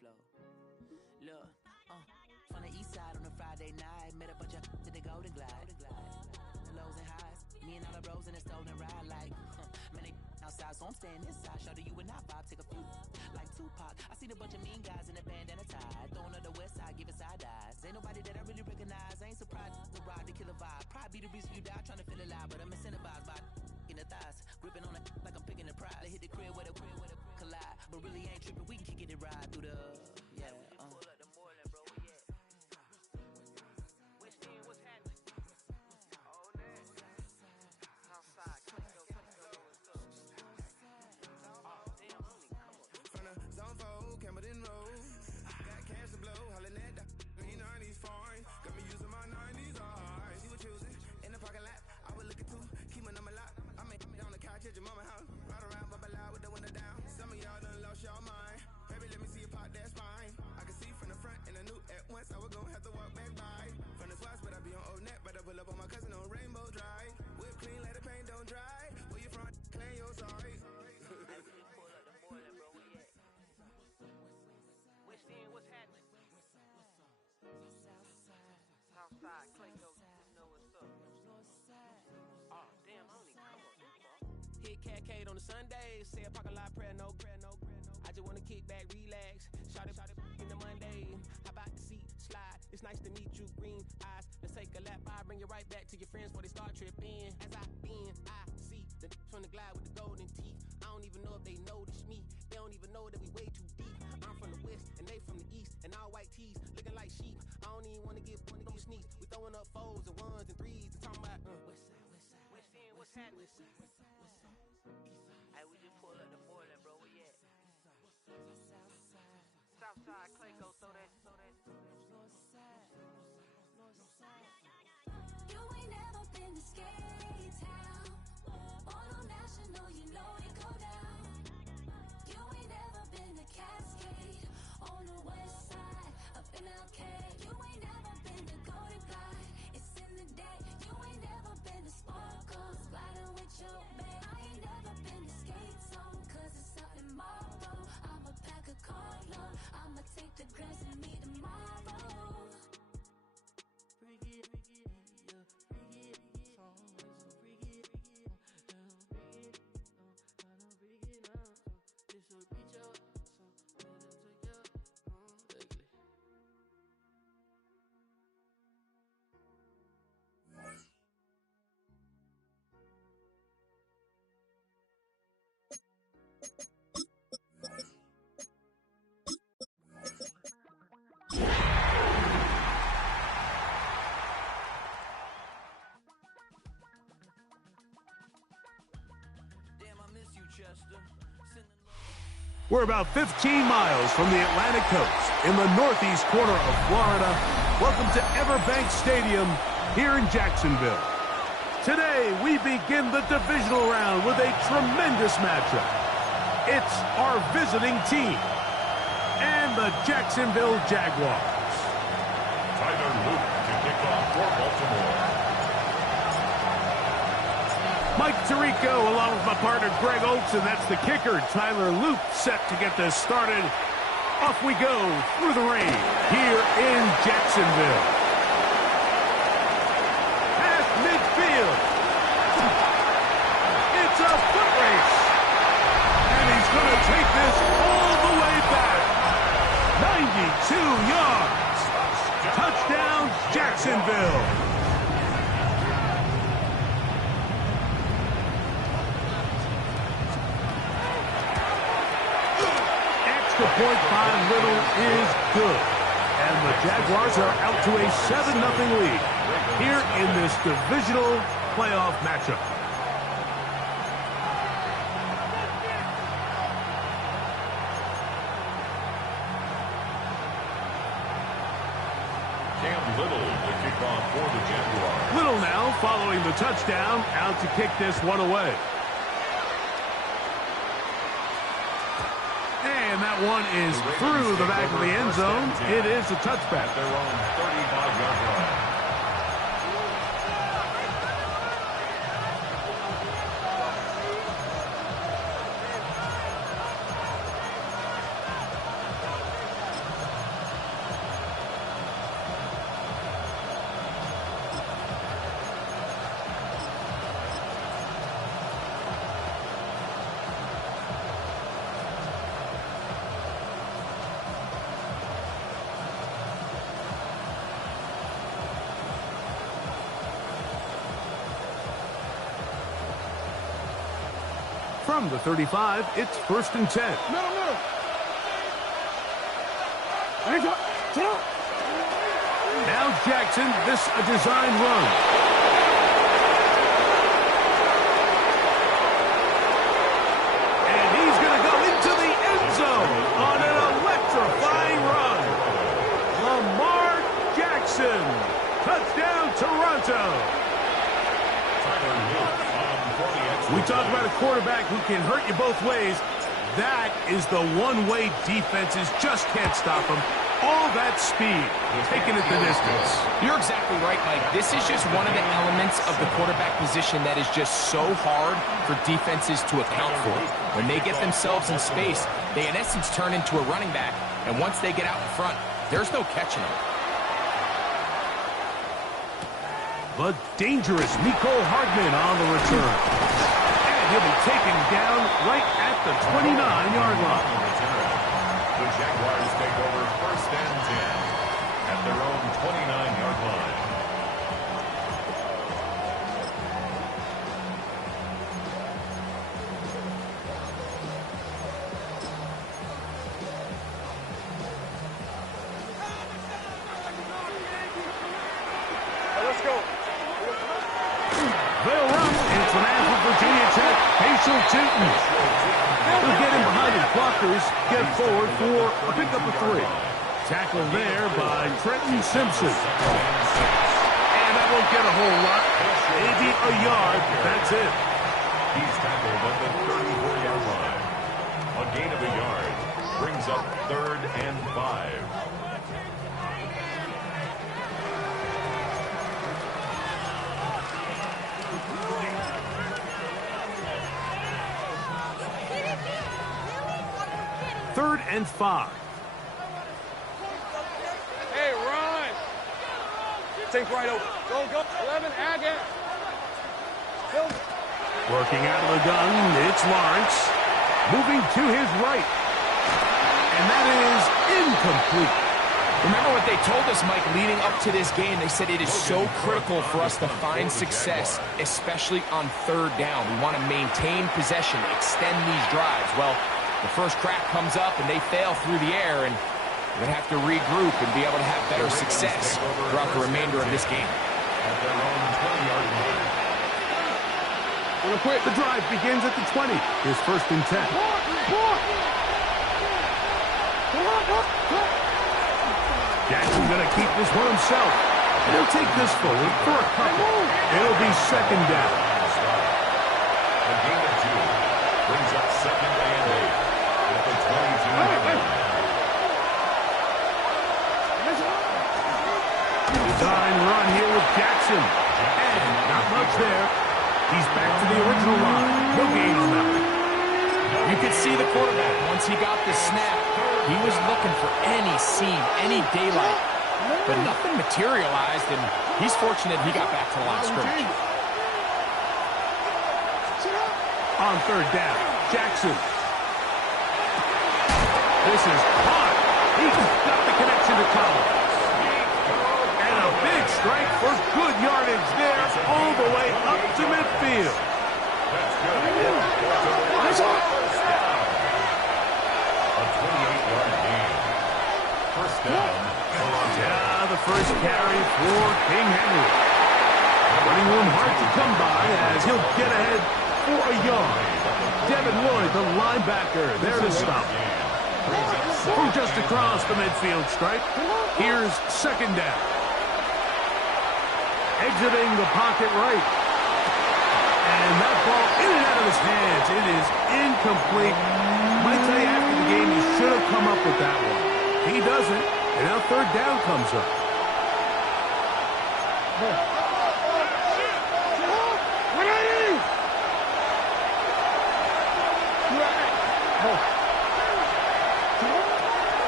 flow. Look, from the east side on a Friday night, met a bunch of to the Golden Glide. Lows and highs, me and all the bros in a stolen ride like, man, they outside, so I'm staying inside. Show you and I vibe, take a few, like Tupac. I seen a bunch of mean guys in a bandana tie, throwing up the west side, giving side eyes. Ain't nobody that I really recognize, I ain't surprised to ride the killer vibe. Probably be the reason you die, trying to feel alive, but I'm incentivized by in the thighs, gripping on it like I'm picking the prize. They hit the crib with a collide, but really ain't tripping, we can kick it and ride through the, yeah, pull up the Moreland, bro, where you at? West End, what's happening? Oh, man. Southside, Clinko, what's up? Oh, damn, homie, come on. From the zone 4, Camden Road. Got cash to blow, hollering at the green 90s foreign. Got me using my 90s, alright. She was choosing in the parking lot. I was looking too, keep my number locked. I make it on the couch at your mama house. Ride around, bubble loud with the window down. Some of y'all done lost y'all mind. Baby, let me see you pop, that's fine. I can see from the front and I knew at once I was gonna have to walk back by. From the spots, but I be on Old Net. But I pull up on my cousin on Rainbow Drive. Whip clean, let the paint don't dry. Where you from? Claim your sorry. I just pull up the Moreland, bro, where you at? West End, what's happening? Southside, Clinko, you know what's up. Oh, damn, homie, come on, this far. Hit Catcade on the Sundays, say a parking lot prayer, no. I just wanna kick back, relax, shout it in the Monday. How about the seat slide? It's nice to meet you, green eyes. Let's take a lap, I bring you right back to your friends before they start tripping. As I see the from the glide with the golden teeth. I don't even know if they notice me. They don't even know that we way too deep. I'm from the west and they from the east, and all white tees looking like sheep. I don't even wanna get one of them sneaks. We throwing up fours and ones and threes and talking about West End, what's happening? Hey, we just pull up the Moreland, bro. Where you at? Southside, Clinko, throw that. You ain't never been to Skate Town. Auto National, you know it go down. You ain't never been to Cascade on the west side of MLK. You ain't never been to Golden Glide. It's in the day. You ain't never been to Sparkles, gliding with your babe. I ain't never been to Skate Zone, cause it's something Marlboro. I'ma pack a car, I'ma take the grass and meet tomorrow. Bring it, yeah, bring it, song, so bring it, this will reach out, so let it take out, lately. Damn, I miss you, Chester. We're about 15 miles from the Atlantic coast in the northeast corner of Florida. Welcome to Everbank Stadium here in Jacksonville. Today, we begin the divisional round with a tremendous matchup. It's our visiting team and the Jacksonville Jaguars. Tyler Luke to kick off for Baltimore. Mike Tirico along with my partner Greg Olson. That's the kicker. Tyler Luke set to get this started. Off we go through the rain here in Jacksonville. Past midfield. It's a foot race. And he's going to take this all the way back. 92 yards. Touchdown, Jacksonville. Extra point by Little is good. And the Jaguars are out to a 7-0 lead here in this divisional playoff matchup. Cam Little to kick off for the Jaguars. Little now following the touchdown, out to kick this one away. And that one is through the back of the end zone. It is a touchback. Their own 35-yard line. From the 35, it's 1st and 10. Middle. Now Jackson, this a design run. And he's going to go into the end zone on an electrifying run. Lamar Jackson. Touchdown, Toronto. We talk about a quarterback who can hurt you both ways. That is the one-way defenses just can't stop him. All that speed, taking it the distance. You're exactly right, Mike. This is just one of the elements of the quarterback position that is just so hard for defenses to account for. When they get themselves in space, they in essence turn into a running back. And once they get out in front, there's no catching them. The dangerous Mecole Hardman on the return. And he'll be taken down right at the 29-yard line. The Jaguars take over 1st and 10 at their own 29-yard line. Let's go. They'll run. It's an ad for Virginia Tech. Facial Tootin. They'll get him behind the blockers. Get forward for a pickup of 3. Tackled there by Trenton Simpson. And that won't get a whole lot. Maybe a yard. That's it. He's tackled at the 34-yard line. A gain of a yard brings up 3rd and 5. Third and 5. Hey, run. Take right over. Go. 11, Agate. Working out of the gun, it's Lawrence. Moving to his right. And that is incomplete. Remember what they told us, Mike, leading up to this game. They said it is so critical for us to find success, especially on 3rd down. We want to maintain possession, extend these drives. Well, the first crack comes up and they fail through the air, and we're going to have to regroup and be able to have better success throughout the remainder of this game. At their own 20-yard line. The drive begins at the 20. Here's 1st and 10. Jackson's going to keep this one himself. And he'll take this forward for a couple. It'll be 2nd down. A gain of 2 brings up 2nd and 8 at the 22-yard line. Design run here with Jackson. And not much there. He's back to the original line. No gain on that one. You could see the quarterback, once he got the snap, he was looking for any seam, any daylight. But nothing materialized, and he's fortunate he got back to the line of scrimmage. On 3rd down, Jackson. This is hard. He's got the connection to Collins. And a big strike for good yardage there all the way up to midfield. That's good. Nice one. A 28-yard gain. 1st down. Yeah, the first carry for King Henry. Running room hard to come by as he'll get ahead for a yard. Devin Lloyd, the linebacker, there to stop. From just across the midfield stripe, here's 2nd down. Exiting the pocket right. And that ball in and out of his hands. It is incomplete. Might tell you after the game he should have come up with that one. He doesn't, and now 3rd down comes up.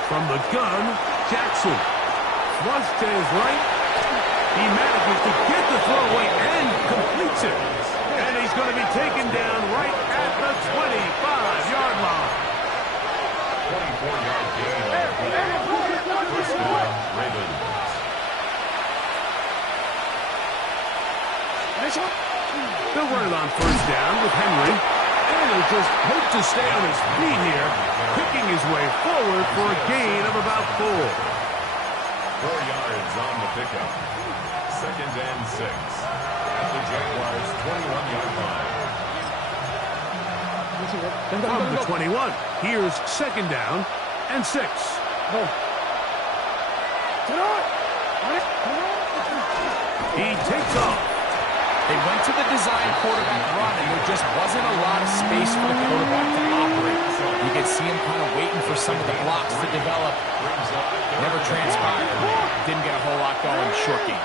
From the gun, Jackson. Flush to his right. He manages to get the throw away and completes it. And he's going to be taken down right at the 25-yard line. 24-yard gain. 1st down, Ravens. They'll run it on 1st down with Henry. And he'll just hope to stay on his feet here, picking his way forward for a gain of about 4. 4 yards on the pickup. 2nd and 6 at the Jaguars' 21-yard line. From the 21, here's 2nd down and 6. He takes off. They went to the design quarterback run, and there just wasn't a lot of space for the quarterback to operate. You could see him kind of waiting for some of the blocks to develop. Never transpired. Didn't get a whole lot going. Short game.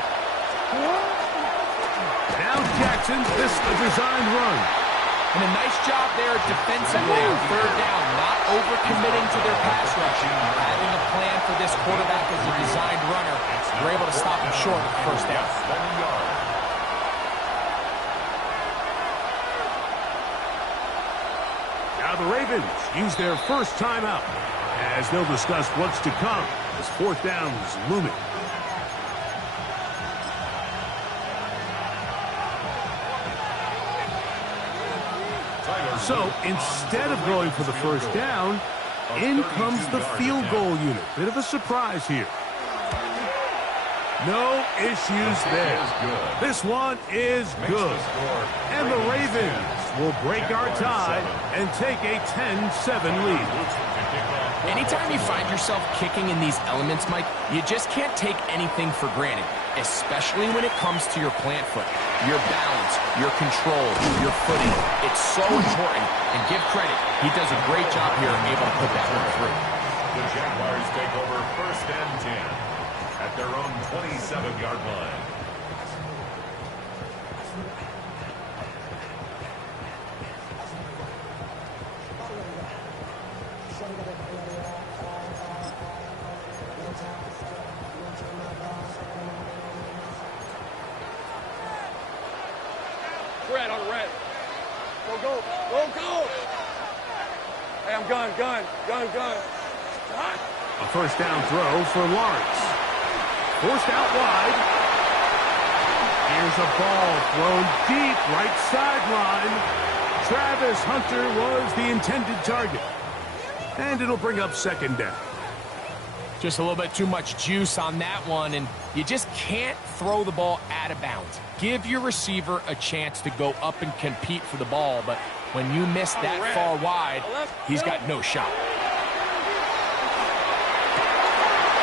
Now Jackson, this a designed run. And a nice job there defensively on 3rd down, not overcommitting to their pass rush. Having a plan for this quarterback as a designed runner, they're able to stop him short of 1st down. Now the Ravens use their first timeout as they'll discuss what's to come as 4th down is looming. So instead of going for the 1st down, in comes the field goal unit. Bit of a surprise here. No issues there. This one is good. And the Ravens will break our tie and take a 10-7 lead. Anytime you find yourself kicking in these elements, Mike, you just can't take anything for granted, especially when it comes to your plant foot, your balance, your control, your footing. It's so important, and give credit, he does a great job here able to put that one through. The Jaguars take over 1st and 10 at their own 27-yard line. Red on red. Go. Hey, I'm gun. A 1st down throw for Lawrence. Forced out wide. Here's a ball thrown deep right sideline. Travis Hunter was the intended target. And it'll bring up 2nd down. Just a little bit too much juice on that one, and you just can't throw the ball out of bounds. Give your receiver a chance to go up and compete for the ball, but when you miss that far wide, he's got no shot.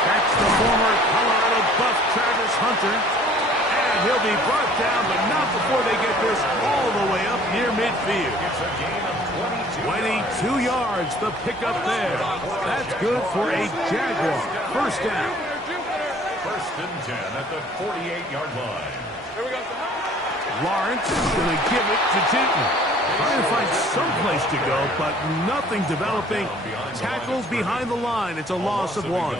That's the former Colorado Buff Travis Hunter. And he'll be brought down, but not before they get this all the way up near midfield. It's a gain of 22 yards, the pickup there. That's good for a Jaguar. 1st down. 1st and 10 at the 48-yard line. Here we go. Lawrence is going to give it to Tinton. Trying to find some place to go, but nothing developing. Tackled behind the line. It's a loss of 1.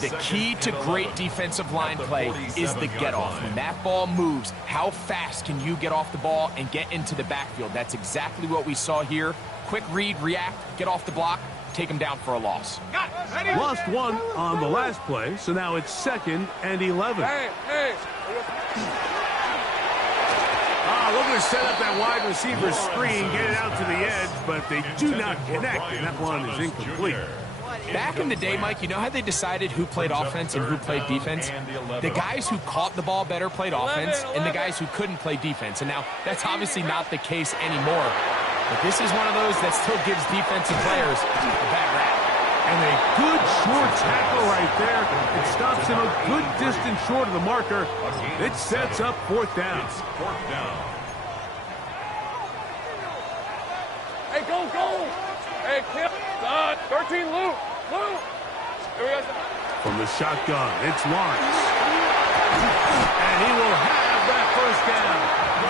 The key to great defensive line play is the get-off. When that ball moves, how fast can you get off the ball and get into the backfield? That's exactly what we saw here. Quick read, react, get off the block, take him down for a loss. Lost 1 on the last play, so now it's 2nd and 11. Hey. Looking to set up that wide receiver screen, get it out to the edge, but they do not connect, and that one is incomplete. Back in the day, Mike, you know how they decided who played offense and who played defense? The guys who caught the ball better played offense, and the guys who couldn't play defense. And now, that's obviously not the case anymore. But this is one of those that still gives defensive players a bad rap. And a good short tackle right there. It stops him a good distance short of the marker. It sets up 4th down. 4th down. Hey, go. Hey, kill. 13, Luke. Here we go. From the shotgun, it's Lawrence. And he will have that 1st down.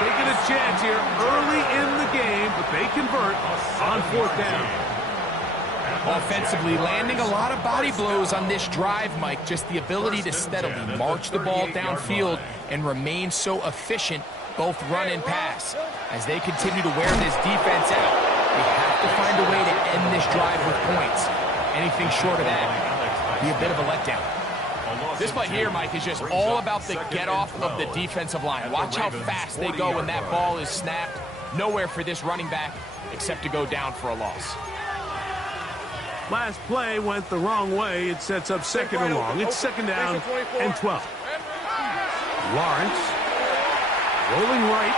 Taking a chance here early in the game, but they convert on 4th down. Offensively, landing a lot of body blows on this drive, Mike. Just the ability to steadily march the ball downfield and remain so efficient, both run and pass. As they continue to wear this defense out, they have to find a way to end this drive with points. Anything short of that, be a bit of a letdown. This play here, Mike, is just all about the get-off of the defensive line. Watch how fast they go when that ball is snapped. nowhere for this running back except to go down for a loss. Last play went the wrong way. It sets up second and long. It's second down and 12. Lawrence rolling right.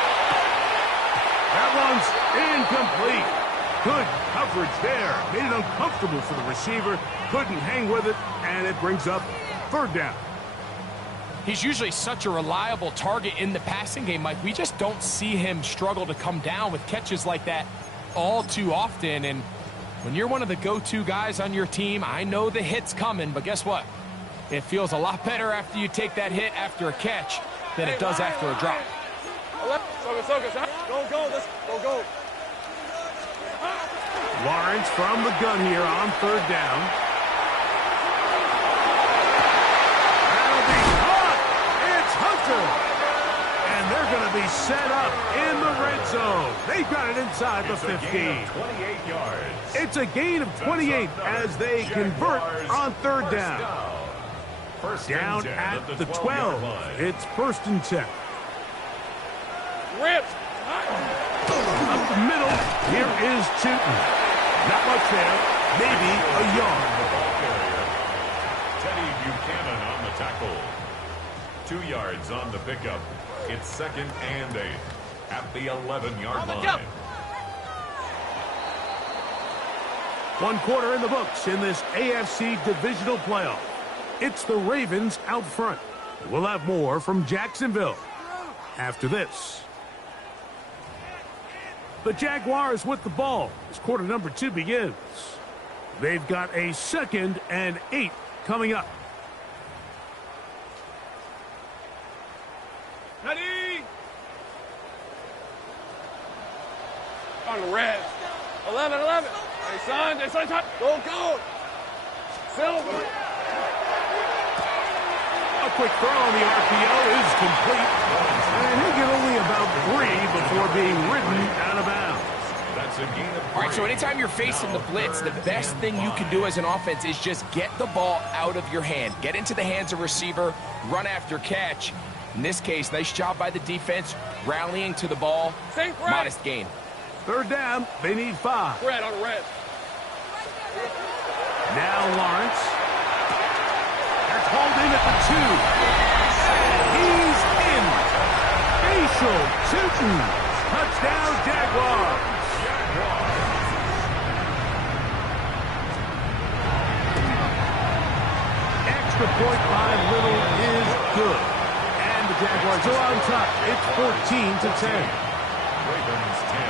That one's incomplete. Good coverage there. Made it uncomfortable for the receiver. Couldn't hang with it, and it brings up third down. He's usually such a reliable target in the passing game, Mike. We just don't see him struggle to come down with catches like that all too often. And when you're one of the go-to guys on your team, I know the hit's coming, but guess what? It feels a lot better after you take that hit after a catch than it does after a drop. Go. Lawrence from the gun here on third down. That'll be caught. It's Hunter. And they're going to be set up in the red zone. They've got it inside the 15. 28 yards. It's a gain of 28 as they convert on third down. Down at the 12. It's first and 10. Rips. Up the middle, here is Tootin. Not much there, maybe a yard. The ball carrier, Teddy Buchanan on the tackle. 2 yards on the pickup. It's second and 8 at the 11-yard line. 1 quarter in the books in this AFC divisional playoff. It's the Ravens out front. We'll have more from Jacksonville after this. The Jaguars with the ball as quarter number 2 begins. They've got a second and 8 coming up. Ready? On the red. 11. Hey, son. Go. Silver. A quick throw on the RPO is complete. And he'll get only about 3 before being ridden out of bounds. That's a gain of 3. All right, so anytime you're facing the blitz, the best thing you can do as an offense is just get the ball out of your hand. Get into the hands of receiver, run after catch. In this case, nice job by the defense, rallying to the ball. Modest gain. Third down, they need 5. Red on the red. Now Lawrence. That's holding at the 2. And he's in. Facial Tootin. Touchdown, Jaguars. Extra point by Little is good. And the Jaguars are on top. It's 14-10. Ravens 10.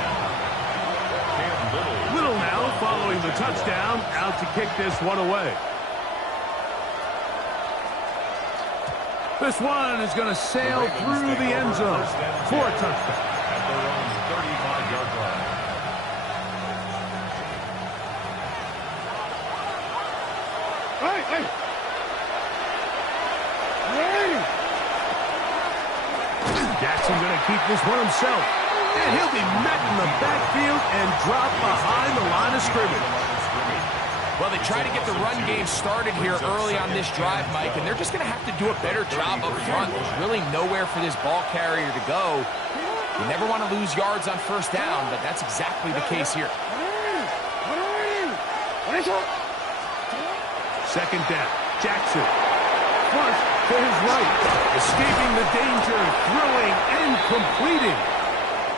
Cam Little now following the touchdown, out to kick this one away. This one is going to sail through the end zone for a touchdown. At their own 35-yard line. Hey. Jackson going to keep this one himself. And he'll be met in the backfield and dropped behind the line of scrimmage. Well, they try to get the run game started here early on this drive, Mike, and they're just going to have to do a better job up front. There's really nowhere for this ball carrier to go. You never want to lose yards on first down, but that's exactly the case here. Second down. Jackson. Flush to his right. Escaping the danger, throwing and completing.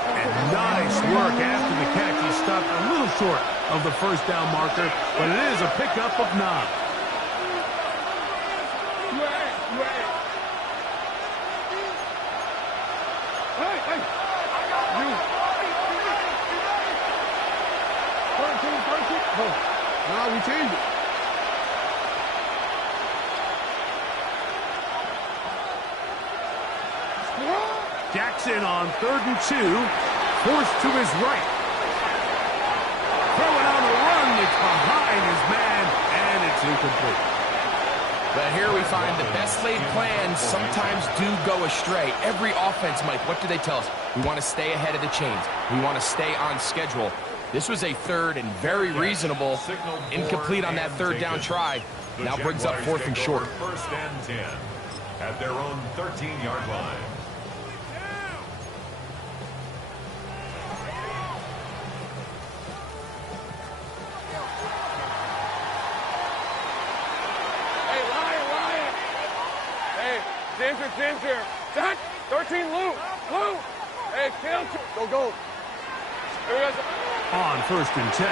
And nice work after the catch. He stopped a little short of the first down marker, but it is a pickup of 9. Now we change it. Jackson on 3rd and 2, forced to his right. Throwing on the run, it's behind his man, and it's incomplete. But here we find the best laid plans sometimes do go astray. Every offense, Mike, what do they tell us? We want to stay ahead of the chains. We want to stay on schedule. This was a third and very reasonable. Incomplete on that third down try. Now brings up 4th and short. First and 10 at their own 13-yard line. Patrick James here. Set. 13, Lou. Lou. Hey, kill. Go. Here we go. On 1st and 10,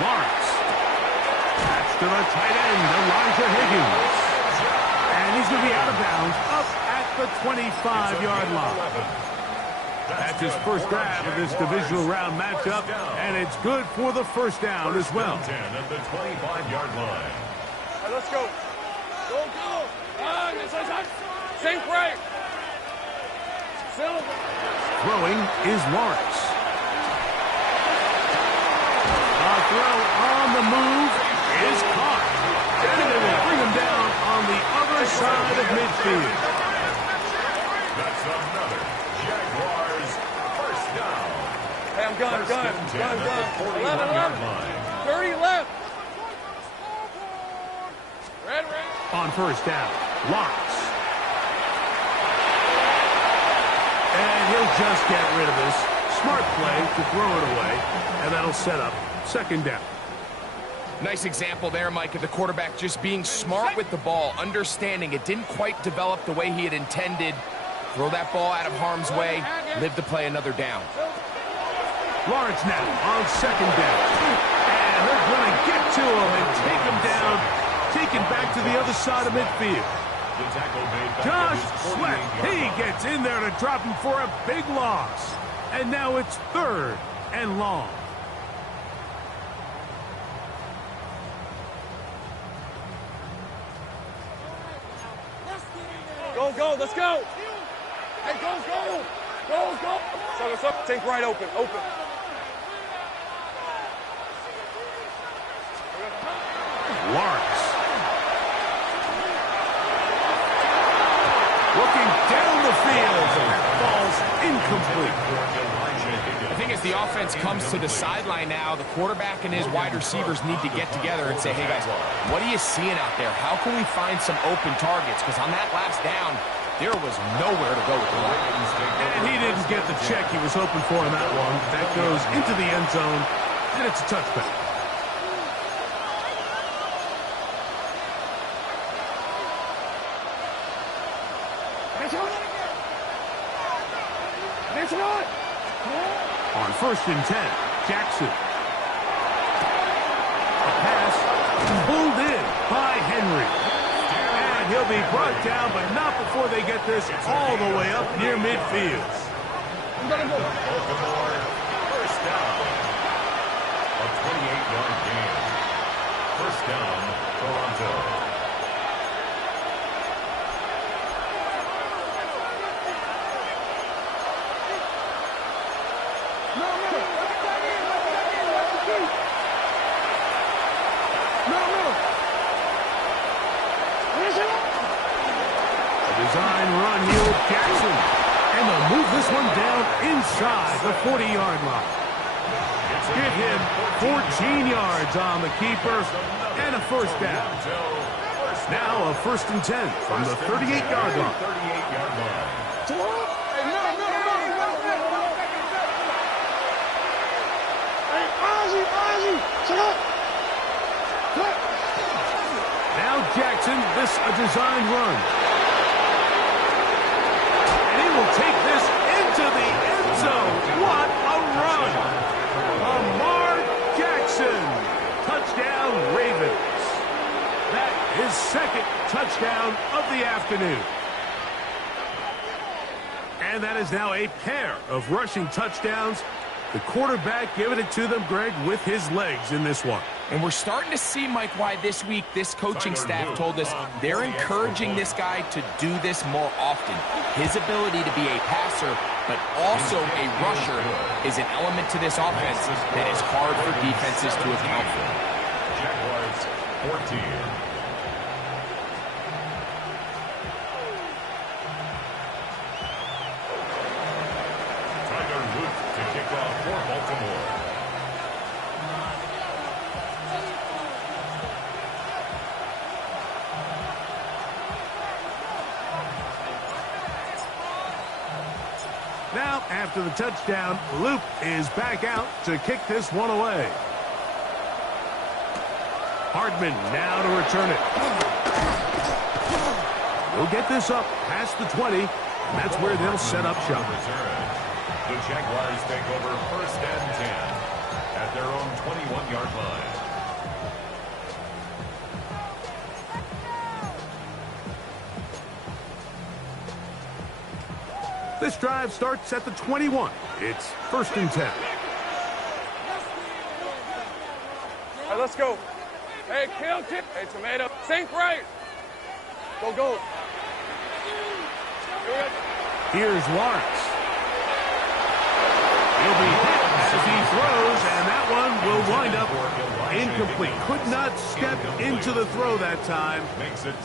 Lawrence. Pass to the tight end, Elijah Higgins. And he's going to be out of bounds up at the 25-yard line. That's his first grab of this divisional round matchup, and it's good for the first down as well. 10 at the 25-yard line. All right, let's go. Go. Sink right. Silver. Throwing is Lawrence. A throw on the move is caught. And they will bring him down on the other side of midfield. That's another Jaguars first down. Hey, I'm gun. 11. 30 left. Red. On first down, Lawrence. And he'll just get rid of this. Smart play to throw it away, and that'll set up second down. Nice example there, Mike, of the quarterback just being smart with the ball, understanding it didn't quite develop the way he had intended. Throw that ball out of harm's way, live to play another down. Lawrence now on second down. And they're going to get to him and take him down, taken back to the other side of midfield. Josh Sweat, he gets in there to drop him for a big loss. And now it's 3rd and long. Go, let's go. Hey, go. So, take right open. Lawrence. Looking down the field. Falls incomplete. I think as the offense comes to the sideline now, the quarterback and his wide receivers need to get together and say, hey, guys, what are you seeing out there? How can we find some open targets? Because on that last down, there was nowhere to go with the ball. And he didn't get the check he was hoping for in that one. That goes into the end zone, and it's a touchback. On 1st and 10, Jackson. A pass pulled in by Henry. And he'll be brought down, but not before they get this all the way up near midfield. Baltimore, first down. A 28-yard gain. First down, Toronto. Design run here with Jackson. And they'll move this one down inside the 40-yard line. Give him 14 yards on the keeper and a first down. Now a 1st and 10 from the 38-yard line. Now Jackson, this a design run. Will take this into the end zone. What a run! Lamar Jackson. Touchdown, Ravens. That is 2nd touchdown of the afternoon. And that is now a pair of rushing touchdowns. The quarterback giving it to them, Greg, with his legs in this one. And we're starting to see, Mike, why this week this coaching staff told us they're encouraging this guy to do this more often. His ability to be a passer, but also a rusher, is an element to this offense that is hard for defenses to account for. Jaguars 14. Now, after the touchdown, Luke is back out to kick this one away. Hardman now to return it. He'll get this up past the 20, and that's where they'll set up shop. The Jaguars take over 1st and 10 at their own 21-yard line. This drive starts at the 21. It's 1st and 10. All right, let's go. Hey, kill tip. Hey, tomato. Sink right. Go, go. Here's Lawrence. He'll be hit as he throws, and that one will wind up incomplete. Could not step into the throw that time.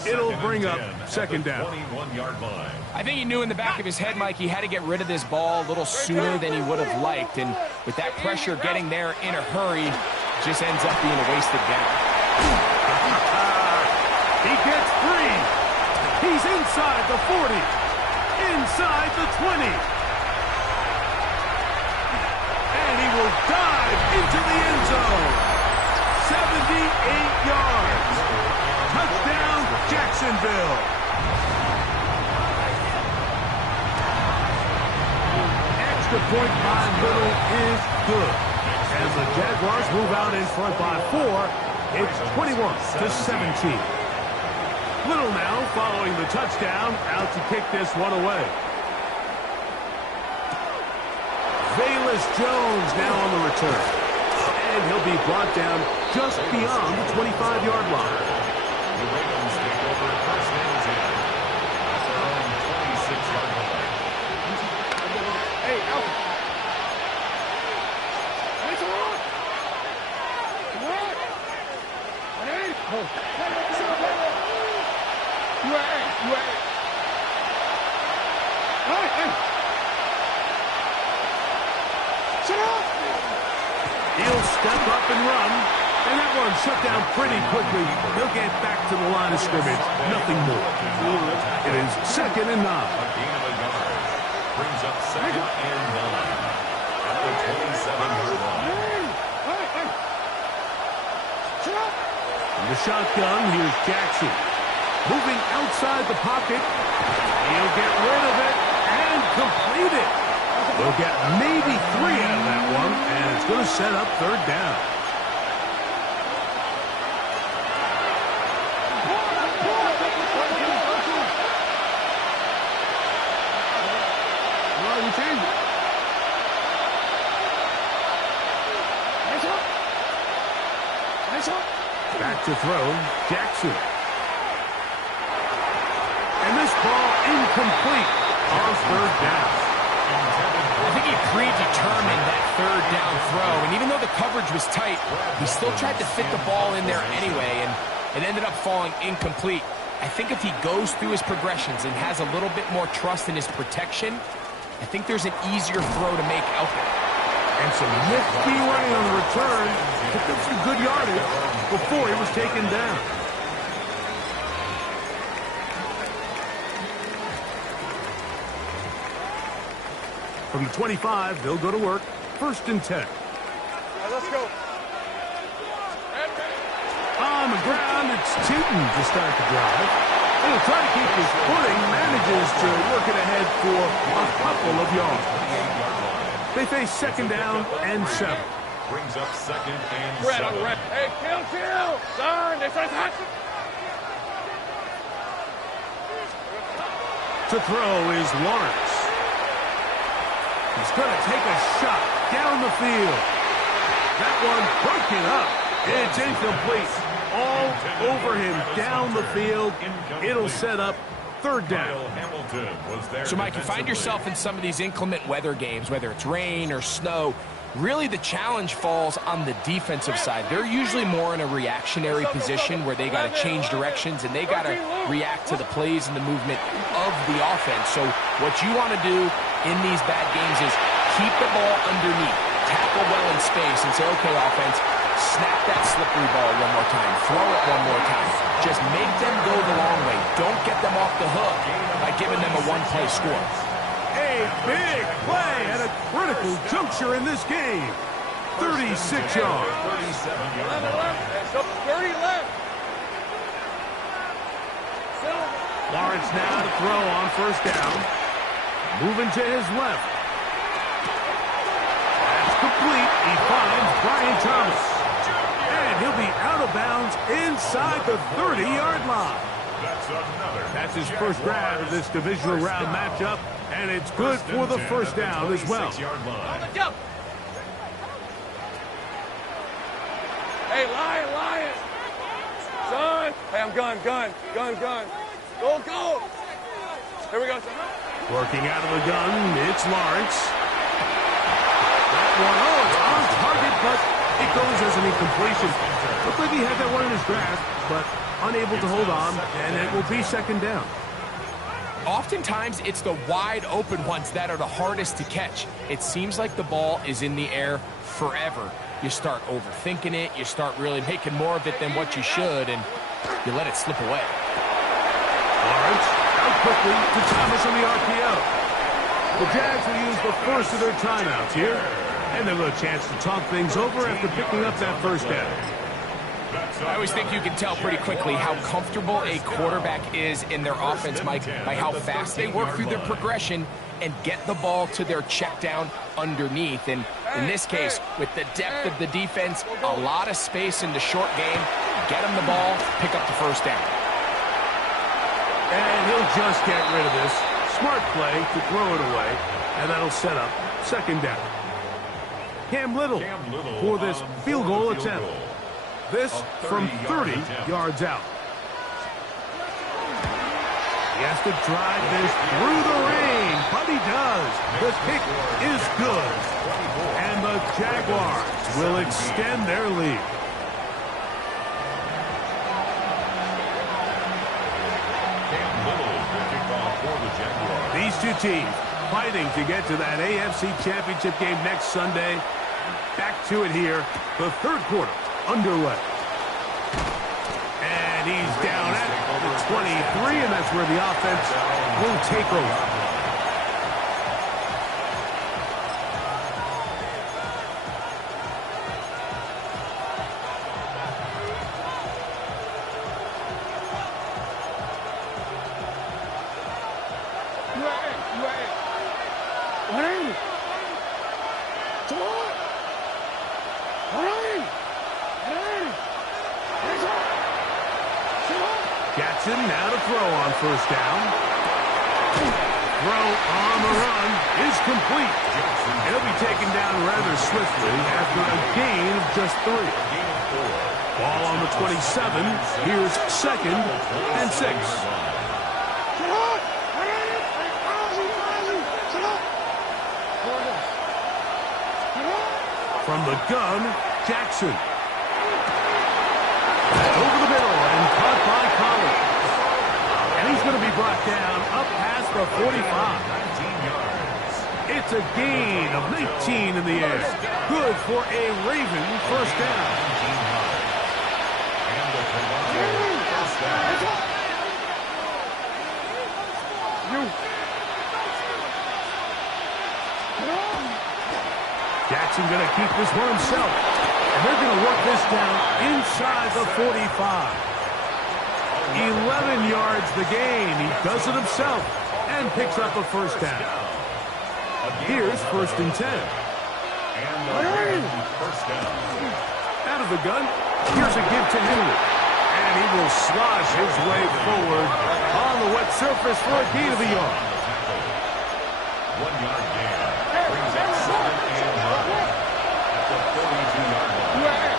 It'll bring up 2nd down. 21-yard line. I think he knew in the back of his head, Mike, he had to get rid of this ball a little sooner than he would have liked. And with that pressure getting there in a hurry, just ends up being a wasted down. He gets free. He's inside the 40. Inside the 20. And he will dive into the end zone. 78 yards. Touchdown, Jacksonville. Extra point by Little is good. As the Jaguars move out in front by 4, it's 21-17. Little now following the touchdown, out to kick this one away. Velus Jones now on the return. And he'll be brought down just beyond the 25-yard line. The Ravens take over 1st and 10 at their own 26-yard line. Hey, out. Nice one. Come on. You are. Hey. Shut up. He'll step up and run, and that one shut down pretty quickly. He'll get back to the line of scrimmage, nothing more. It is 2nd and 9. A gain of a yard brings up 2nd and 9 at the 27-yard line. Shut up. In the shotgun, here's Jackson. Moving outside the pocket. He'll get rid of it and complete it. They'll get maybe 3 out of that one, and it's going to set up 3rd down. Back to throw, Jackson. And this ball incomplete on 3rd down. I think he predetermined that 3rd down throw, and even though the coverage was tight, he still tried to fit the ball in there anyway, and it ended up falling incomplete. I think if he goes through his progressions and has a little bit more trust in his protection, I think there's an easier throw to make out there. And some nifty running on the return. Picked up some good yardage before he was taken down. From the 25, they'll go to work. 1st and 10. Right, let's go. On the ground, it's Tootin to start the drive. And he'll try to keep his footing, manages to work it ahead for a couple of yards. They face 2nd down and 7. Brings up 2nd and Red 7. on red. Hey, kill. Son, they start hot. To throw is Lawrence. He's going to take a shot down the field. That one broken up. It's incomplete. All over him down the field. It'll set up 3rd down. So, Mike, you find yourself in some of these inclement weather games, whether it's rain or snow, really the challenge falls on the defensive side. They're usually more in a reactionary position where they got to change directions and they got to react to the plays and the movement of the offense. So what you want to do in these bad games is keep the ball underneath, tackle well in space, and say, okay, offense, snap that slippery ball one more time, throw it one more time. Just make them go the long way. Don't get them off the hook by giving them a one-play score. A big play at a critical juncture in this game. 36 yards. 37-yard line. 30 left. Lawrence now to throw on first down. Moving to his left. That's complete. He finds Brian Thomas. And he'll be out of bounds inside the 30-yard line. That's his first grab of this divisional round matchup, and it's good for the first down as well. Hey, Lion! Son! Hey, I'm gun. Go! Here we go, son. Working out of the gun, it's Lawrence. That one, it's on target, but it goes as an incompletion. Looked like he had that one in his grasp, but unable to hold on, and it will be second down. Oftentimes, it's the wide open ones that are the hardest to catch. It seems like the ball is in the air forever. You start overthinking it, you start really making more of it than what you should, and you let it slip away. Lawrence out quickly to Thomas on the RPO. The Jags will use the first of their timeouts here, and they'll have a chance to talk things over after picking up that first down. I always think you can tell pretty quickly how comfortable a quarterback is in their offense, Mike, by how fast they work through their progression and get the ball to their check down underneath. And in this case, with the depth of the defense, a lot of space in the short game, get them the ball, pick up the first down. And he'll just get rid of this. Smart play to throw it away, and that'll set up second down. Cam Little for this field goal attempt. This from 30 yards out. He has to drive this through the rain, but he does. The kick is good. And the Jaguars will extend their lead. These two teams fighting to get to that AFC Championship game next Sunday. Back to it here. The third quarter underway. And he's down at the 23, and that's where the offense will take over. Jackson now to throw on first down. Throw on the run is complete. He'll be taken down rather swiftly after a gain of just 3. Ball on the 27. Here's second and 6. From the gun, Jackson. Over the middle and caught by Collins. And he's going to be brought down up past the 45. It's a gain of 19 in the air. Good for a Raven first down. Jackson going to keep this one himself. And they're going to work this down inside the 45. 11 yards the gain. He does it himself and picks up a first down. Here's first and 10. Out of the gun, here's a give to Henry. And he will slosh his way forward on the wet surface for a gain of a yard. 1 yard gain. Brings up 7 and 1 at the 42-yard line.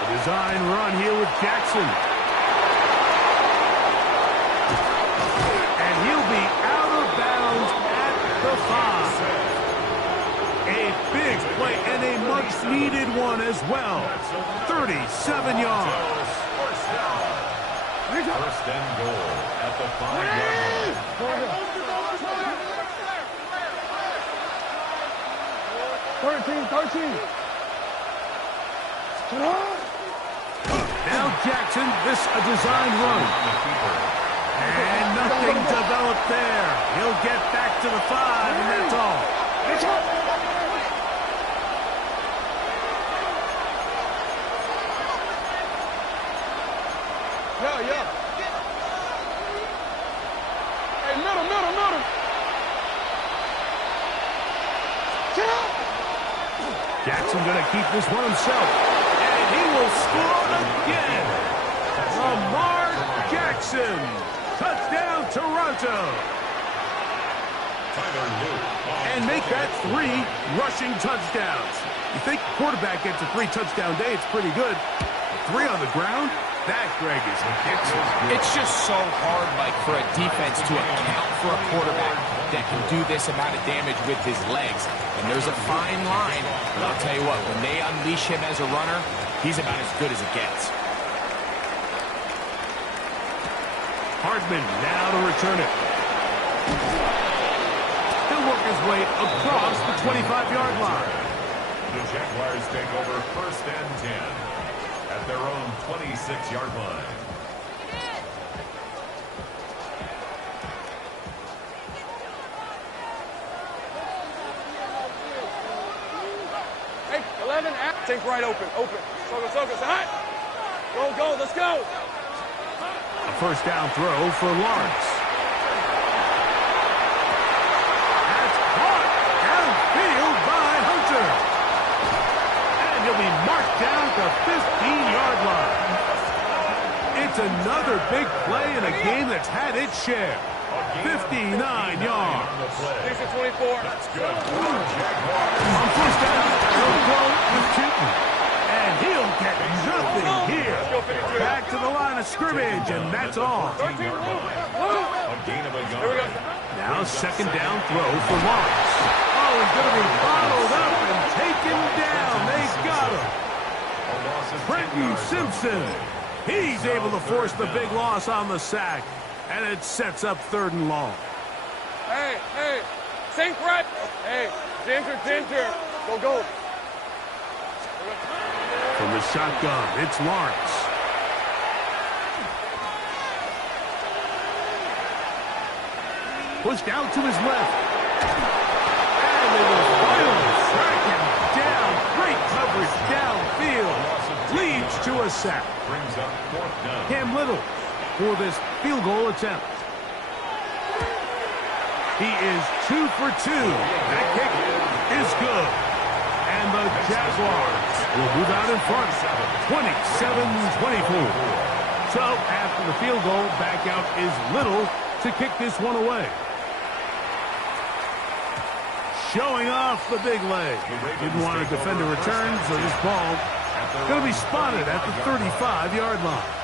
A design run here with Jackson. And he'll be out of bounds at the 5. A big play and a much-needed one as well. 37 yards. First and goal at the 5-yard line. 13. Now Jackson, this a design run. And nothing developed there. He'll get back to the 5, and that's all. Jackson going to keep this one himself. And he will score again. Lamar Jackson. Touchdown, Toronto. And make that 3 rushing touchdowns. You think quarterback gets a 3-touchdown day, it's pretty good. 3 on the ground? That, Greg, is ridiculous. It's just so hard, Mike, for a defense to account for a quarterback that can do this amount of damage with his legs. And there's a fine line. But I'll tell you what, when they unleash him as a runner, he's about as good as it gets. Hardman now to return it. He'll work his way across the 25-yard line. The Jaguars take over 1st and 10 at their own 26-yard line. Hey, 11, think right open. Focus, hot. Go, let's go. A 1st down throw for Lawrence. That's caught downfield by Hunter. And he'll be marked down at the 15-yard line. It's another big play in a game that's had its share. 59 yards. Here's the 24. That's good. On 1st down, he'll go with Kenton. And he'll get nothing here. Back to the line of scrimmage, and that's all. A gain of a yard. Now 2nd down throw for Lawrence. Oh, he's going to be bottled up and taken down. They got him. Brenton Simpson. He's able to force the big loss on the sack. And it sets up 3rd and long. Hey, think right. Hey, Ginger. Go. From the shotgun, it's Lawrence. Pushed out to his left. And they will finally track him down. Great coverage downfield. Leads to a sack. Brings up 4th down. Cam Little for this field goal attempt. He is 2 for 2. That kick is good. And the Jaguars will move out in front, 27-24. So after the field goal, back out is Little to kick this one away. Showing off the big leg. Didn't want to defend a return, so this ball going to be spotted at the 35-yard line.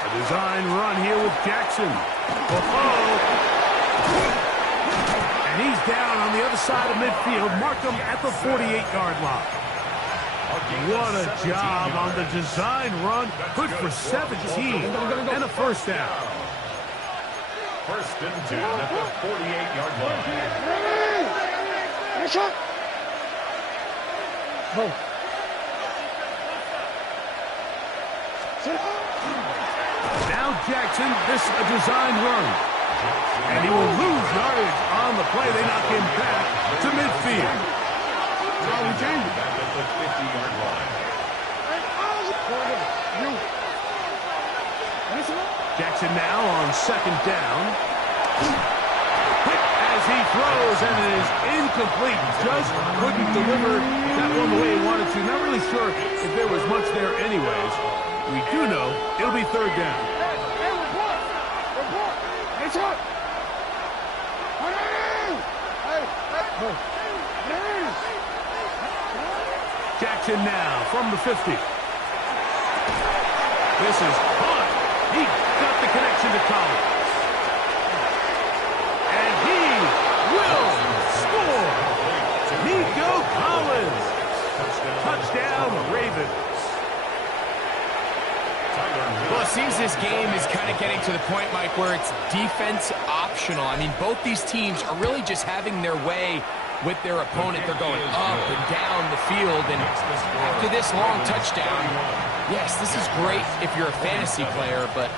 A design run here with Jackson. And he's down on the other side of midfield. Mark him at the 48-yard line. What a job on the design run. Good for 17 and a 1st down. 1st and 10 at the 48-yard line. Now Jackson, this is a design run. And he will lose yardage on the play. They knock him back to midfield. Back at the 50-yard line. Jackson now on 2nd down. Quick as he throws, and it is incomplete. Just couldn't deliver that one the way he wanted to. Not really sure if there was much there anyways. We do know it'll be 3rd down. Jackson now from the 50. This is caught. He got the connection to Collins. And he will score. Nico Collins. Touchdown, Ravens. Well, it seems this game is kind of getting to the point, Mike, where it's defense optional. I mean, both these teams are really just having their way with their opponent. They're going up and down the field, and after this long touchdown, yes, this is great if you're a fantasy player, but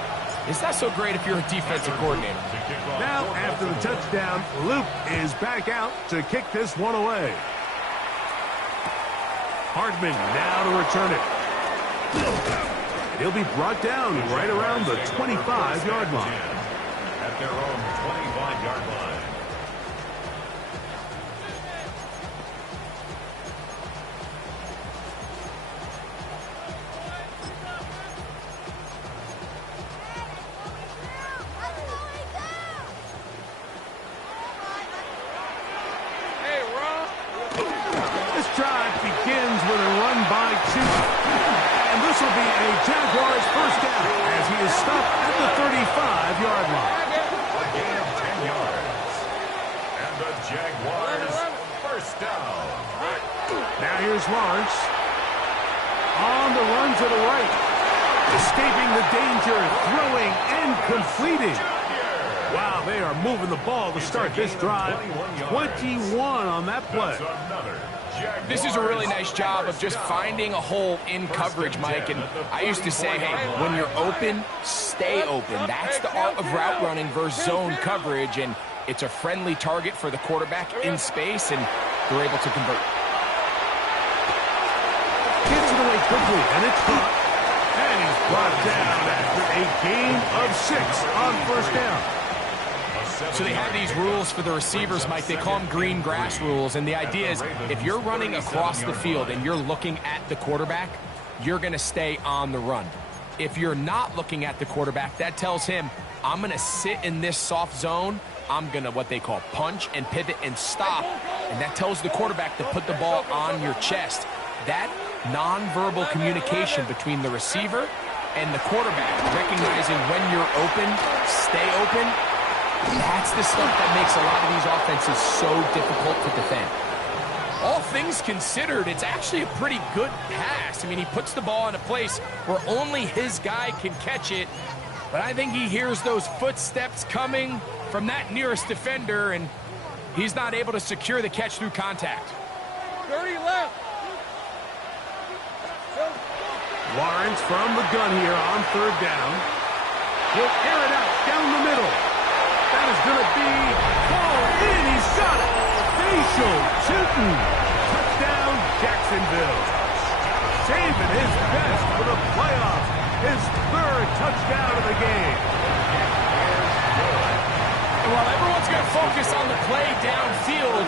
It's not so great if you're a defensive coordinator. Now, after the touchdown, Luke is back out to kick this one away. Hardman now to return it. He'll be brought down right around the 25-yard line. At their own 25-yard line. Begins with a run by two. And this will be a Jaguars first down as he is stopped at the 35-yard line. A gain of 10 yards. And the Jaguars first down. Now here's Lawrence. On the run to the right. Escaping the danger, throwing and completing. Wow, they are moving the ball to start this drive. 21 on that play. This is a really nice job of just finding a hole in coverage, Mike. And I used to say, hey, when you're open, stay open. That's the art of route running versus zone coverage. And it's a friendly target for the quarterback in space, and they're able to convert. Gets it away quickly, and it's caught. And he's brought down after a gain of 6 on first down. So they have these rules for the receivers, Mike. They call them green grass rules. And the idea is if you're running across the field and you're looking at the quarterback, you're going to stay on the run. If you're not looking at the quarterback, that tells him, I'm going to sit in this soft zone. I'm going to what they call punch and pivot and stop. And that tells the quarterback to put the ball on your chest. That nonverbal communication between the receiver and the quarterback, recognizing when you're open, stay open, that's the stuff that makes a lot of these offenses so difficult to defend. All things considered, it's actually a pretty good pass. I mean, he puts the ball in a place where only his guy can catch it, but I think he hears those footsteps coming from that nearest defender, and he's not able to secure the catch through contact. 30 left. Lawrence from the gun here on third down. He'll air it out down the middle. That is going to be called in. He's got it. Facial shooting. Touchdown, Jacksonville. Saving his best for the playoffs. His third touchdown of the game. And while everyone's going to focus on the play downfield,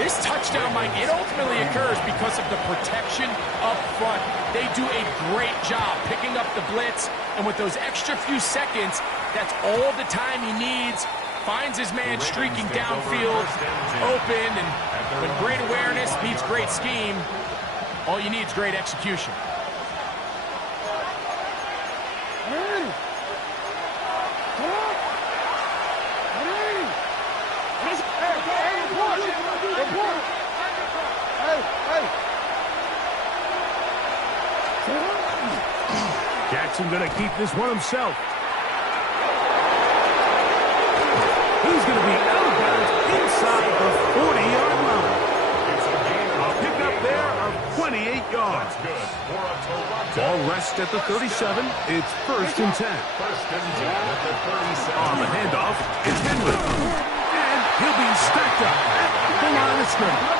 this touchdown, Mike, it ultimately occurs because of the protection up front. They do a great job picking up the blitz, and with those extra few seconds, that's all the time he needs. Finds his man streaking downfield, open, and when great awareness meets great scheme, all you need is great execution. Jackson going to keep this one himself. He's going to be out of bounds inside the 40-yard line. A pickup there of 28 yards. Ball rests at the 37. It's 1st and 10. On the handoff, it's Henry. And he'll be stacked up at the line of scrimmage.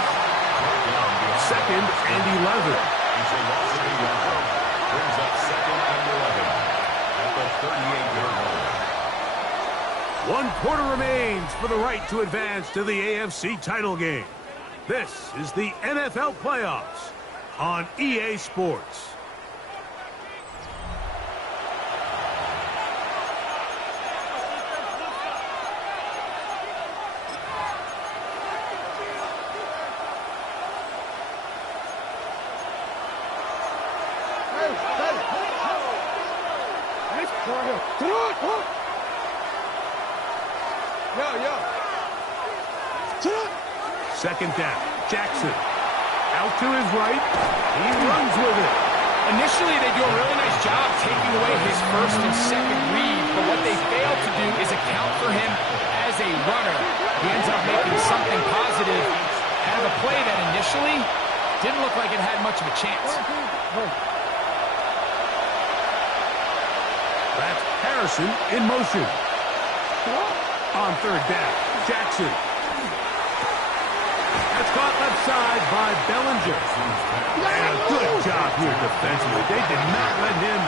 2nd and 11. Brings up 2nd and 11 at the 38-yard line. 1 quarter remains for the right to advance to the AFC title game. This is the NFL playoffs on EA Sports. Second down, Jackson. Out to his right. He runs with it. Initially, they do a really nice job taking away his first and second read, but what they fail to do is account for him as a runner. He ends up making something positive out of a play that initially didn't look like it had much of a chance. That's Harrison in motion. On third down, Jackson. That's caught left side by Bellinger. And a good job here defensively. They did not let him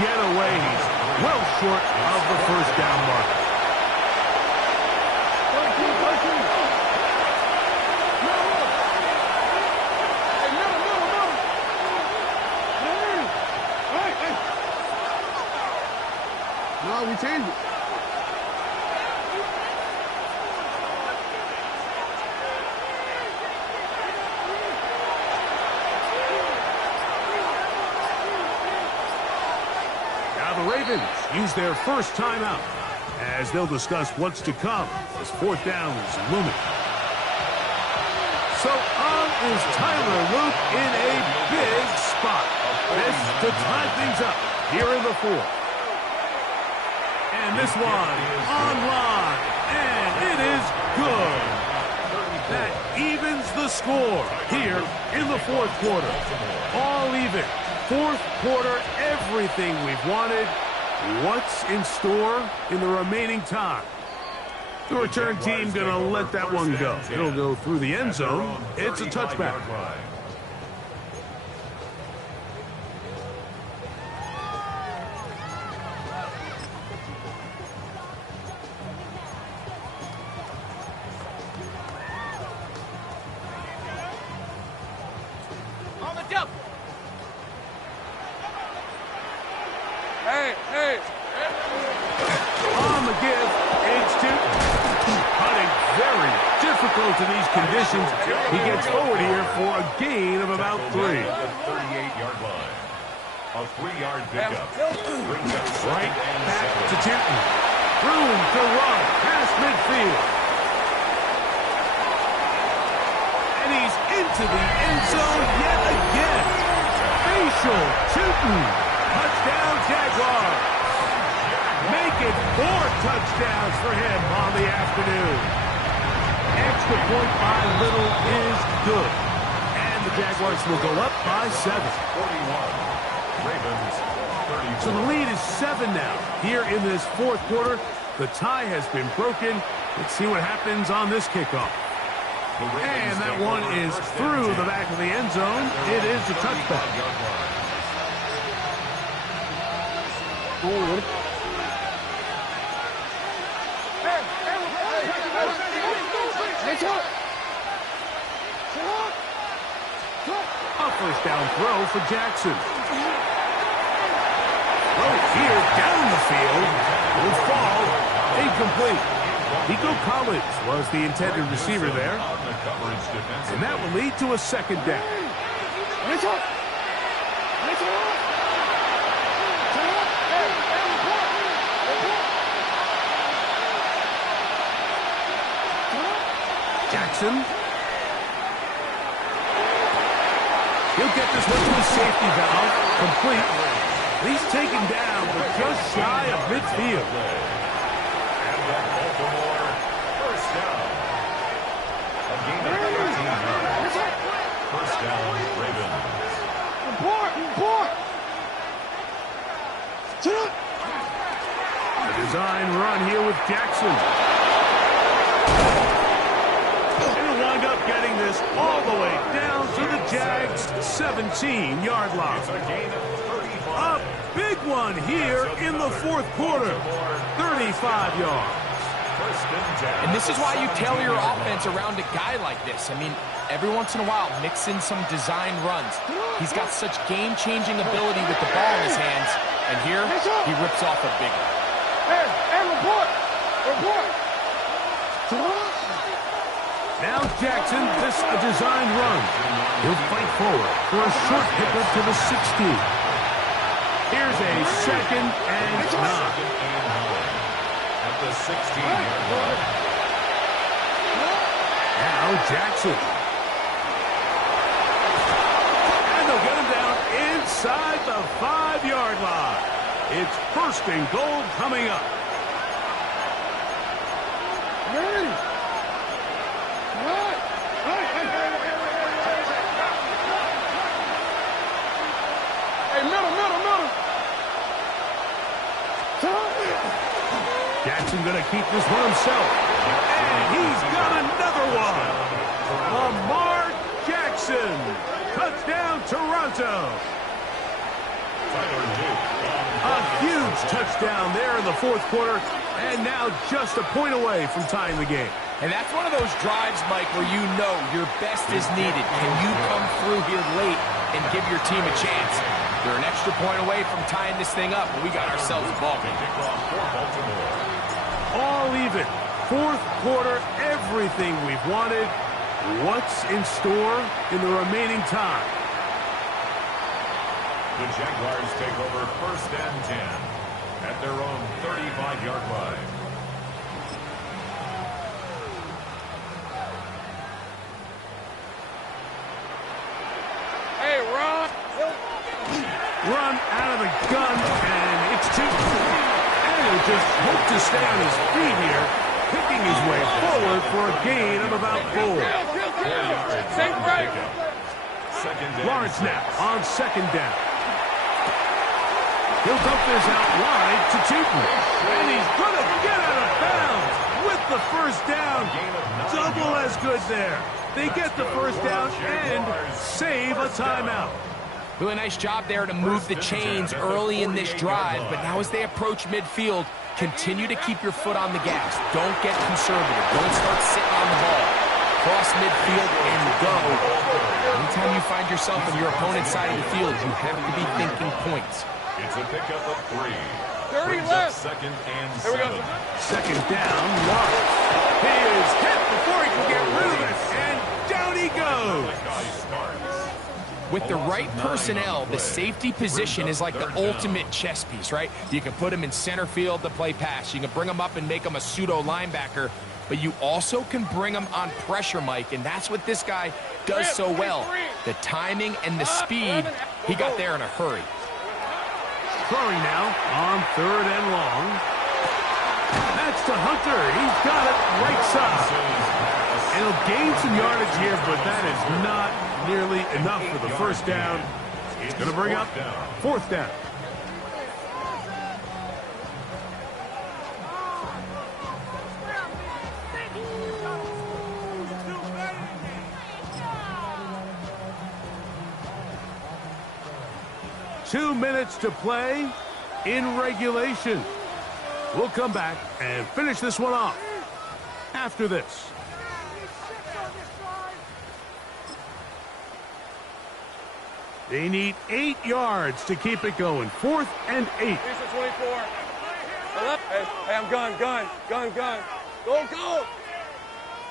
get away. He's well short of the first down mark. No, we changed it. Now the Ravens use their first timeout as they'll discuss what's to come as fourth down is looming. So on is Tyler Luke in a big spot. This to tie things up here in the fourth. And this one online, and it is good. That evens the score here in the fourth quarter. All even. Fourth quarter, everything we've wanted. What's in store in the remaining time? The return team going to let that one go. It'll go through the end zone. It's a touchback. On the give, H2 putting very difficult in these conditions. He gets forward here for a gain of about 3. 38-yard line. A 3-yard pickup. Right back to Tootin. Room to run past midfield. And he's into the end zone yet again. Facial Tootin. Touchdown Jaguars. Make it 4 touchdowns for him on the afternoon. Extra point by Little is good. And the Jaguars will go up by 7. 41. Ravens 34. So the lead is 7 now. Here in this fourth quarter, the tie has been broken. Let's see what happens on this kickoff. And that one is through the back of the end zone. It is a touchback. A first down throw for Jackson. Throw here down the field. Will fall. Incomplete. Nico Collins was the intended receiver there. And that will lead to a second down. Jackson. He'll get this one to his safety valve. Complete. He's taken down, but just shy of midfield. And that Baltimore first down. A gain of 13 yards. First down, Ravens. The design run here with Jackson. He'll wind up getting this all the way down to the Jags' 17-yard line. A big one here in the fourth quarter. 35 yards. And this is why you tailor your offense around a guy like this. I mean, every once in a while, mix in some design runs. He's got such game-changing ability with the ball in his hands. And here, he rips off a big one. Now Jackson, this a design run. He'll fight forward for a short pickup to the 16. Here's a 2nd and 9. At the 16-yard line. Now Jackson. And they'll get him down inside the 5-yard line. It's 1st and goal coming up. this one himself. And he's got another one. Lamar Jackson. Touchdown, Toronto. A huge touchdown there in the fourth quarter, and now just a point away from tying the game. And that's one of those drives, Mike, where you know your best is needed. Can you come through here late and give your team a chance? They're an extra point away from tying this thing up, and we got ourselves a ball game. All even. Fourth quarter, everything we've wanted. What's in store in the remaining time? The Jaguars take over 1st and 10 at their own 35-yard line. Hey, run! Run out of the gun, and it's two. And he'll just hope to stay on his feet here, picking his way forward for a gain of about 4. Safe right. Lawrence now on 2nd down. He'll dump this out wide to Tootin. And he's going to get out of bounds with the first down. Double as good there. They get the first down and save a timeout. Really nice job there to move the chains early in this drive, but now as they approach midfield, continue to keep your foot on the gas. Don't get conservative. Don't start sitting on the ball. Cross midfield and go. Anytime you find yourself on your opponent's side of the field, you have to be thinking points. It's a pickup of 3. 30 left. 2nd and 7. Here we go. 2nd down, Lawrence. He is hit before he can get rid of it, and down he goes. With the right personnel, the safety position is like the ultimate chess piece, right? You can put him in center field to play pass. You can bring him up and make him a pseudo linebacker, but you also can bring him on pressure, Mike, and that's what this guy does so well. The timing and the speed, he got there in a hurry. Throwing now on 3rd and long. That's to Hunter. He's got it right side. And he'll gain some yardage here, but that is not nearly enough for the first down. It's going to bring up 4th down. Two minutes to play in regulation. We'll come back and finish this one off after this. They need 8 yards to keep it going. 4th and 8. Here's the 24. Hey, I'm gun. Go.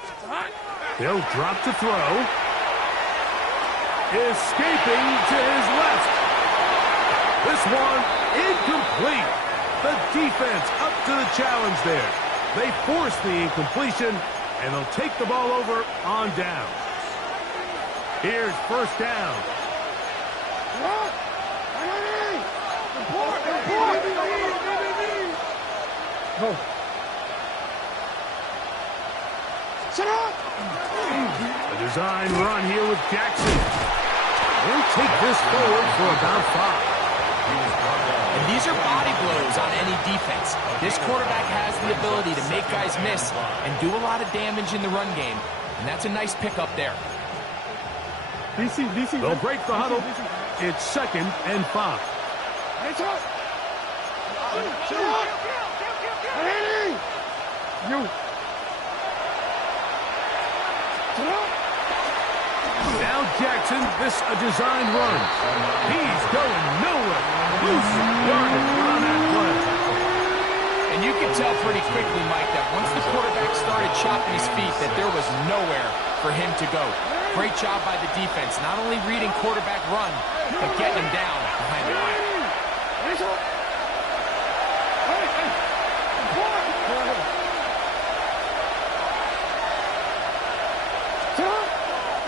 It's hot. They'll drop to throw. Escaping to his left. This one incomplete. The defense up to the challenge there. They force the incompletion, and they'll take the ball over on downs. Here's 1st down. A design run here with Jackson. They'll take this forward for about 5. And these are body blows on any defense. This quarterback has the ability to make guys miss and do a lot of damage in the run game. And that's a nice pickup there. They'll break the huddle. It's 2nd and 5. Now Jackson, this a design run. He's going nowhere. Loose yardage on that play. And you can tell pretty quickly, Mike, that once the quarterback started chopping his feet, that there was nowhere for him to go. Great job by the defense, not only reading quarterback run, but getting him down behind the line.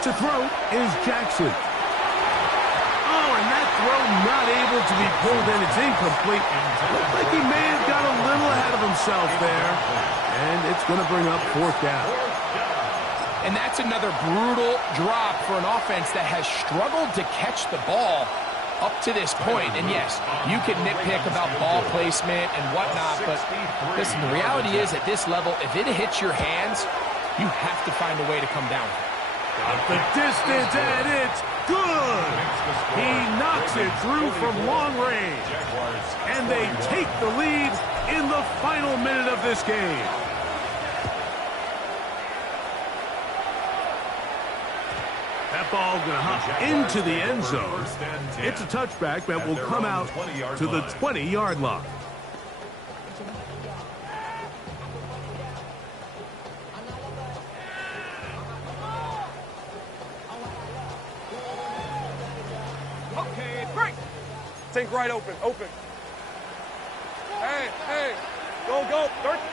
To throw is Jackson. Oh, and that throw not able to be pulled in. It's incomplete. Looked like he may have got a little ahead of himself there. And it's going to bring up 4th down. And that's another brutal drop for an offense that has struggled to catch the ball. up to this point, and yes, you can nitpick about ball placement and whatnot, but listen, the reality is at this level, if it hits your hands, you have to find a way to come down. Got the distance, and it's good. He knocks it through from long range. And they take the lead in the final minute of this game. That ball going to hop into the end zone. It's a touchback that will come out to the 20-yard line. Okay, break. Think right, open. Hey. Go.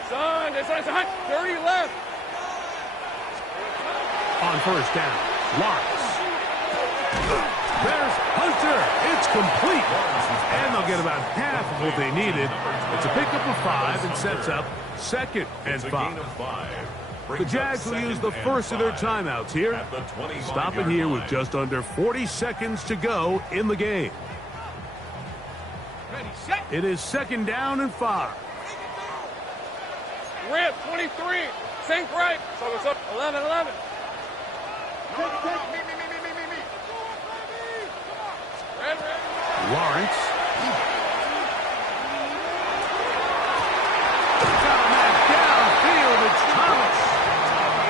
Son, it's on. 30 left. On first down, Lawrence. There's Hunter. It's complete. And they'll get about half of what they needed. It's a pickup of 5 and sets up 2nd and 5. The Jags will use the first of their timeouts here. Stopping here with just under 40 seconds to go in the game. It is 2nd down and 5. Rip, 23. Sink right. So it's up 11. Lawrence. Got a man downfield. It's Thomas.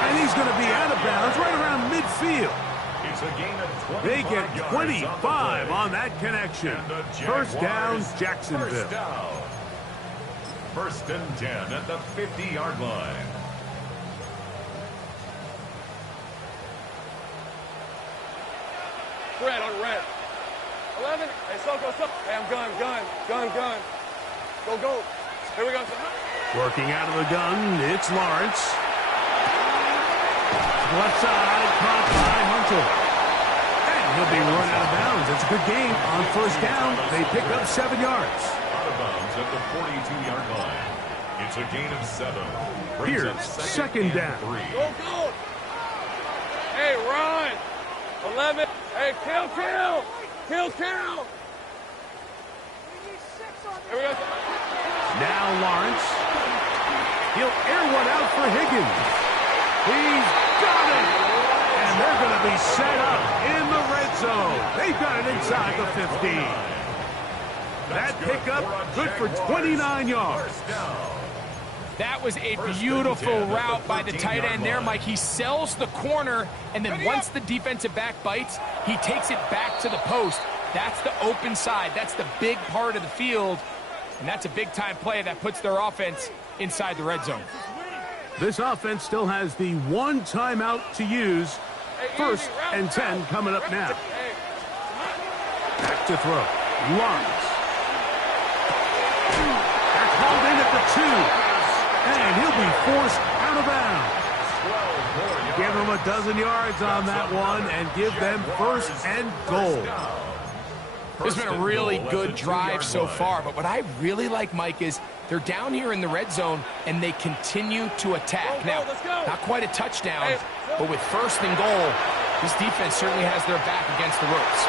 And he's going to be out of bounds right around midfield. It's a gain of 25 They get 25 on that connection. First down, Jacksonville. First and 10 at the 50-yard line. Red on red. 11. Hey, go. Hey, I'm gun. Go. Here we go. Working out of the gun, it's Lawrence. Left side, caught by Hunter. And he'll be run out of bounds. It's a good game on first down. They pick up 7 yards. Out of bounds at the 42-yard line. It's a gain of 7. Here's 2nd down. Go. Hey, run. 11. Hey, kill. Here we go. Now Lawrence. He'll air one out for Higgins. He's got it. And they're going to be set up in the red zone. They've got it inside the 15. That pickup good for 29 yards. That was a beautiful route by the tight end there, Mike. He sells the corner, and then once the defensive back bites, he takes it back to the post. That's the open side. That's the big part of the field, and that's a big-time play that puts their offense inside the red zone. This offense still has the 1 timeout to use. First and 10 coming up now. Back to throw. Lawrence. They're called in at the 2. And he'll be forced out of bounds. Give them a dozen yards on that one and give them first and goal. This has been a really good drive so far, but what I really like, Mike, is they're down here in the red zone and they continue to attack. Now, not quite a touchdown, but with first and goal, this defense certainly has their back against the ropes.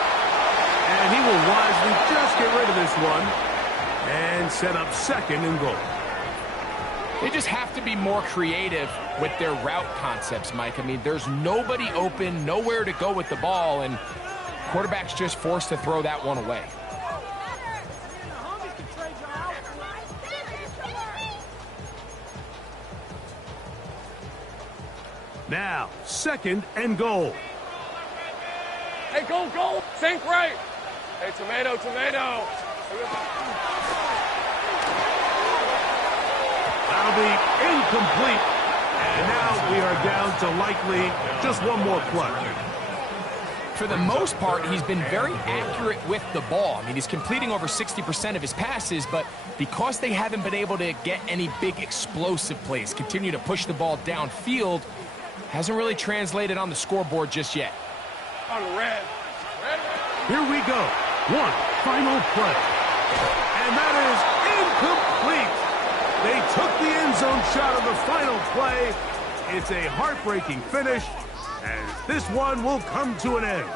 And he will wisely just get rid of this one and set up 2nd and goal. They just have to be more creative with their route concepts, Mike. I mean, there's nobody open, nowhere to go with the ball, and quarterback's just forced to throw that one away. Now, 2nd and goal. Hey, go. Sink right. Hey, tomato. That'll be incomplete. And now we are down to likely just one more play. For the most part, he's been very accurate with the ball. I mean, he's completing over 60% of his passes, but because they haven't been able to get any big explosive plays, continue to push the ball downfield, hasn't really translated on the scoreboard just yet. On red. Here we go. One final play. And that is incomplete. They took the end zone shot of the final play. It's a heartbreaking finish, and this one will come to an end.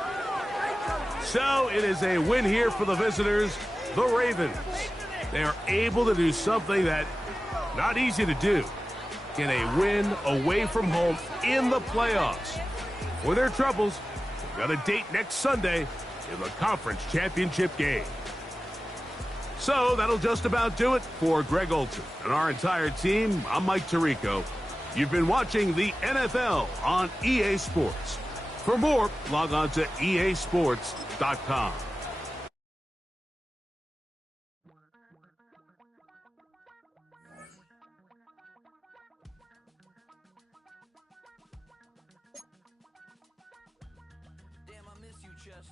So it is a win here for the visitors, the Ravens. They are able to do something that not easy to do. Get a win away from home in the playoffs. For their troubles, they've got a date next Sunday in the conference championship game. So that'll just about do it for Greg Olsen and our entire team. I'm Mike Tirico. You've been watching the NFL on EA Sports. For more, log on to easports.com.